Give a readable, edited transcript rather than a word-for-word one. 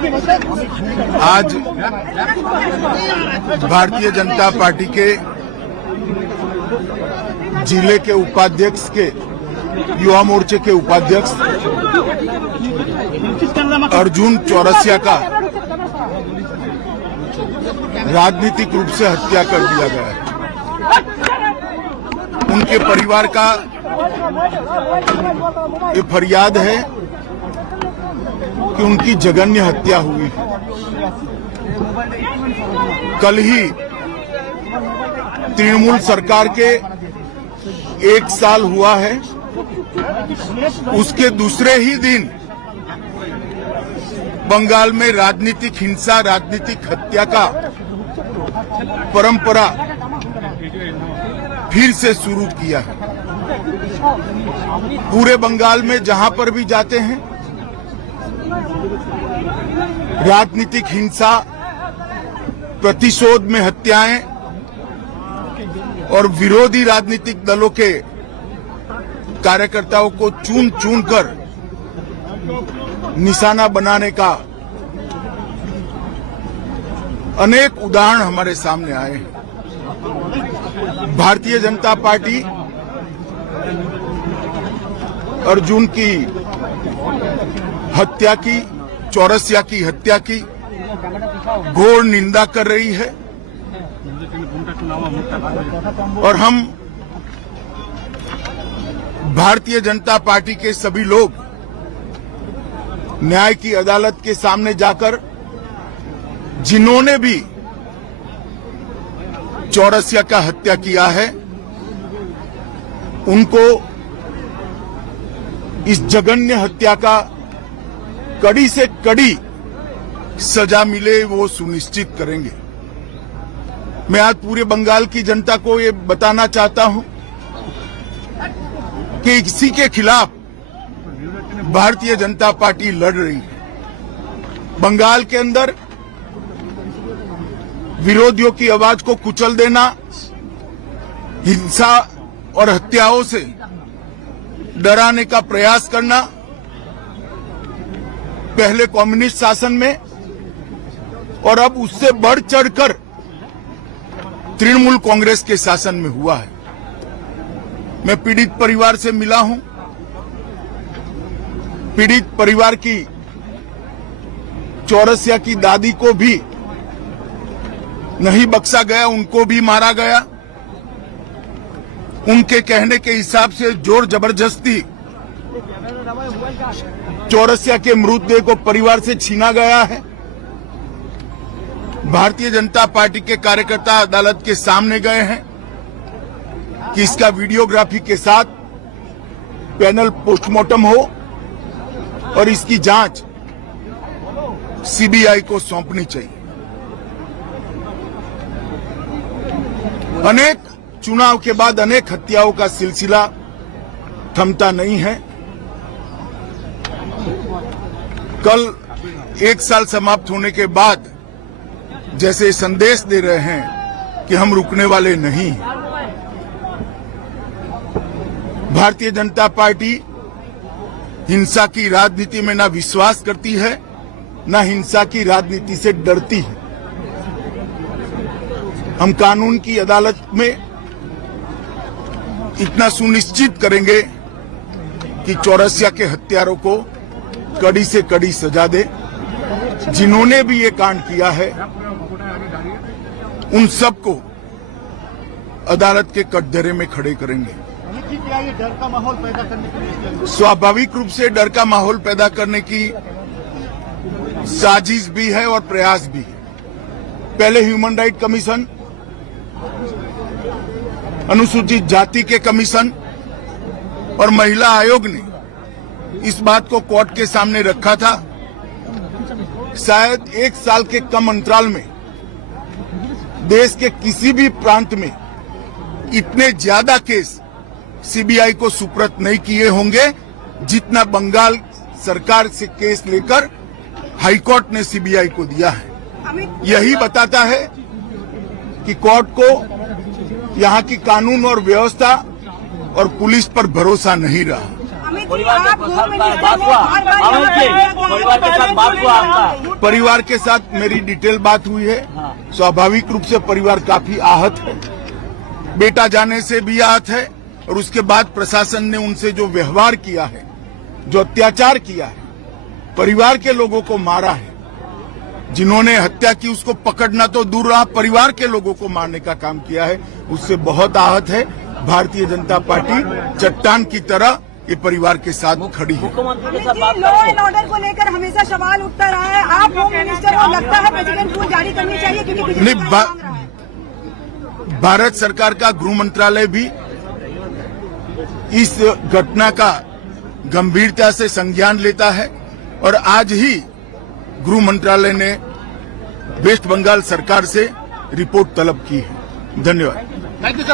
आज भारतीय जनता पार्टी के जिले के उपाध्यक्ष के युवा मोर्चे के उपाध्यक्ष अर्जुन चौरसिया का राजनीतिक रूप से हत्या कर दिया गया है। उनके परिवार का ये फरियाद है कि उनकी जघन्य हत्या हुई है। कल ही तृणमूल सरकार के 1 साल हुआ है, उसके दूसरे ही दिन बंगाल में राजनीतिक हिंसा, राजनीतिक हत्या का परंपरा फिर से शुरू किया है। पूरे बंगाल में जहां पर भी जाते हैं राजनीतिक हिंसा, प्रतिशोध में हत्याएं और विरोधी राजनीतिक दलों के कार्यकर्ताओं को चुन चुन कर निशाना बनाने का अनेक उदाहरण हमारे सामने आए हैं। भारतीय जनता पार्टी अर्जुन की हत्या की, चौरसिया की हत्या की घोर निंदा कर रही है और हम भारतीय जनता पार्टी के सभी लोग न्याय की अदालत के सामने जाकर जिन्होंने भी चौरसिया का हत्या किया है उनको इस जघन्य हत्या का कड़ी से कड़ी सजा मिले, वो सुनिश्चित करेंगे। मैं आज पूरे बंगाल की जनता को ये बताना चाहता हूं कि इसी के खिलाफ भारतीय जनता पार्टी लड़ रही है। बंगाल के अंदर विरोधियों की आवाज को कुचल देना, हिंसा और हत्याओं से डराने का प्रयास करना पहले कम्युनिस्ट शासन में और अब उससे बढ़ चढ़कर तृणमूल कांग्रेस के शासन में हुआ है। मैं पीड़ित परिवार से मिला हूं। पीड़ित परिवार की चौरसिया की दादी को भी नहीं बख्शा गया, उनको भी मारा गया। उनके कहने के हिसाब से जोर जबरदस्ती चौरसिया के मृतदेह को परिवार से छीना गया है। भारतीय जनता पार्टी के कार्यकर्ता अदालत के सामने गए हैं कि इसका वीडियोग्राफी के साथ पैनल पोस्टमार्टम हो और इसकी जांच सीबीआई को सौंपनी चाहिए। अनेक चुनाव के बाद अनेक हत्याओं का सिलसिला थमता नहीं है। कल 1 साल समाप्त होने के बाद जैसे संदेश दे रहे हैं कि हम रुकने वाले नहीं हैं। भारतीय जनता पार्टी हिंसा की राजनीति में ना विश्वास करती है, ना हिंसा की राजनीति से डरती है। हम कानून की अदालत में इतना सुनिश्चित करेंगे कि चौरसिया के हत्यारों को कड़ी से कड़ी सजा दे। जिन्होंने भी ये कांड किया है उन सबको अदालत के कटघरे में खड़े करेंगे। डर का माहौल पैदा करने के लिए स्वाभाविक रूप से डर का माहौल पैदा करने की साजिश भी है और प्रयास भी है। पहले ह्यूमन राइट कमीशन, अनुसूचित जाति के कमीशन और महिला आयोग ने इस बात को कोर्ट के सामने रखा था। शायद 1 साल के कम अंतराल में देश के किसी भी प्रांत में इतने ज्यादा केस सीबीआई को सुपुर्द नहीं किए होंगे जितना बंगाल सरकार से केस लेकर हाईकोर्ट ने सीबीआई को दिया है। यही बताता है कि कोर्ट को यहाँ की कानून और व्यवस्था और पुलिस पर भरोसा नहीं रहा। अमित जी, परिवार आप के होम साथ मिनिस्टर बात हो, हुआ बार-बार अमित जी, यहाँ पे परिवार के साथ बात हुआ आपका? परिवार के साथ मेरी डिटेल बात हुई है। हाँ। स्वाभाविक रूप से परिवार काफी आहत है, बेटा जाने से भी आहत है, और उसके बाद प्रशासन ने उनसे जो व्यवहार किया है, जो अत्याचार किया है, परिवार के लोगों को मारा है, जिन्होंने हत्या की उसको पकड़ना तो दूर रहा, परिवार के लोगों को मारने का काम किया है, उससे बहुत आहत है। भारतीय जनता पार्टी चट्टान की तरह ये परिवार के साथ खड़ी है। मुख्यमंत्री के अमित साथ जी, बात लॉ करेंगे। एंड ऑर्डर को लेकर हमेशा सवाल उठता रहा है। आप होम मिनिस्टर हो, लगता है प्रेसिडेंट रूल जारी करनी चाहिए क्योंकि बीजेपी नहीं, मांग रहा है। भारत सरकार का गृह मंत्रालय भी इस घटना का गंभीरता से संज्ञान लेता है, और आज ही गृह मंत्रालय ने वेस्ट बंगाल सरकार से रिपोर्ट तलब की है। धन्यवाद। Thank you sir.